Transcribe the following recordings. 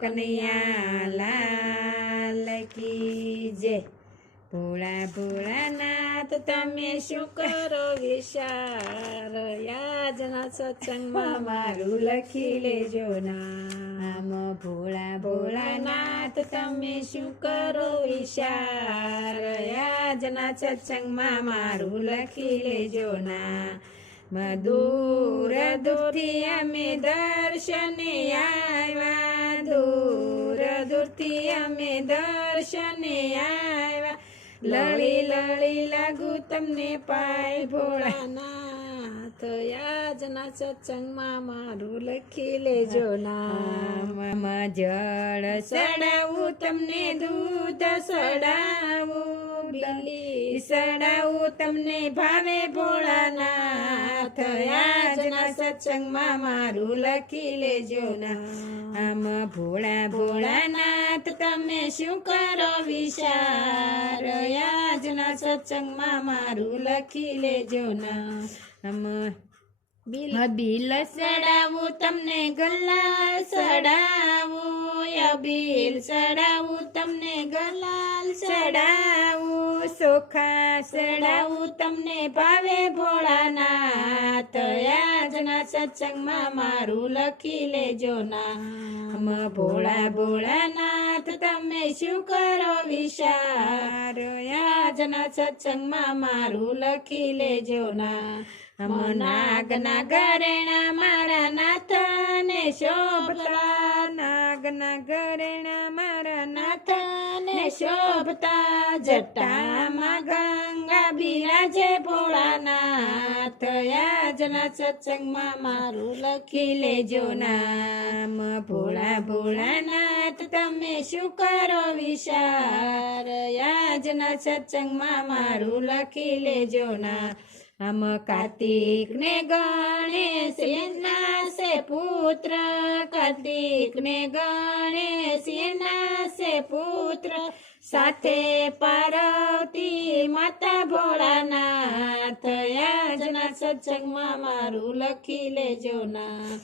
કનૈયા લાલ કી જય। ભોળા ભોળાનાથ તમે શું કરો વિચાર, યાજના સત્સંગમાં મારું લખી લેજો નામ। ભોળા ભોળાનાથ તમે શું કરો વિચાર, યાજના સત્સંગમાં મારું લખી લેજો નામ। દૂર દૂરથી અમે દર્શને આવ્યા, દૂર દૂરથી અમે દર્શને આવ્યા, લળી લળી લાગુ તમને પાય ભોળાનાથ, યાજના સત્સંગમાં મારું લખી લેજો નામ। જળ ચડાવું તમને દૂધ ચડાવું, બીલી ચડાવું તમને ભાવે ભોળાનાથ, યાજના સત્સંગમાં મારું લખી લેજો નામ। ભોળા ભોળાનાથ તમે શું કરો વિચાર, યાજના સત્સંગમાં મારું લખી લેજો નામ। બીલ ચડાવું તમને ગલાલ ચડાવું, બીલ ચડાવું તમને ગલાલ ચડાવું, ચોખા ચડાવું તમને ભાવે ભોળાનાથ, યાજના સત્સંગમાં મારું લખી લેજો નામ। ભોળા ભોળાનાથ તમે શું કરો વિચાર, યાજના સત્સંગમાં મારું લખી લેજો નામ। નાગના ઘરેણા મારા નાથને શોભતા, નાગના ઘરેણા મારા નાથને શોભતા, જટામાં ગંગા બિરાજે ભોળાનાથ, યાજના સત્સંગમાં મારું લખી લેજો નામ। ભોળા ભોળાનાથ તમે શું કરો વિચાર, યાજના સત્સંગમાં મારું લખી લેજો નામ। કાર્તિક ને ગણેશ નાસે પુત્ર, કાર્તિક ને ગણેશ નાસે પુત્ર, સાથે પાર્વતી માતા ભોળાનાથ, યાજના સત્સંગમાં મારું લખી લેજો નામ।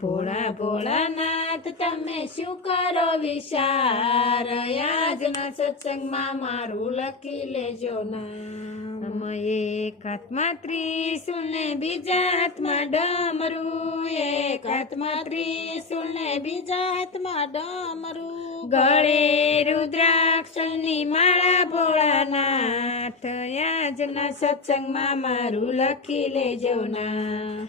ભોળા ભોળાનાથ તમે શું કરો વિચાર, યાજના સત્સંગમાં મારું લખી લેજો નામ। એક હાથમાં ત્રિશુલ ને બીજા હાથમાં ડમરું, એક હાથમાં ત્રિશુલ ને બીજા હાથમાં ડમરું, ગળે રુદ્રાક્ષની માળા ભોળાનાથ, યાજના સત્સંગમાં મારું લખી લેજો નામ।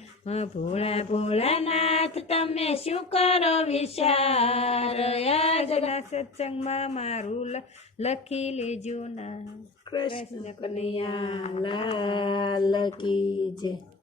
ભોળા ભોળાનાથ તમે શું કરો વિચાર, યાજના સત્સંગમાં મારું લખી લેજો નામ। કૃષ્ણ કનૈયા લાલ કી જય।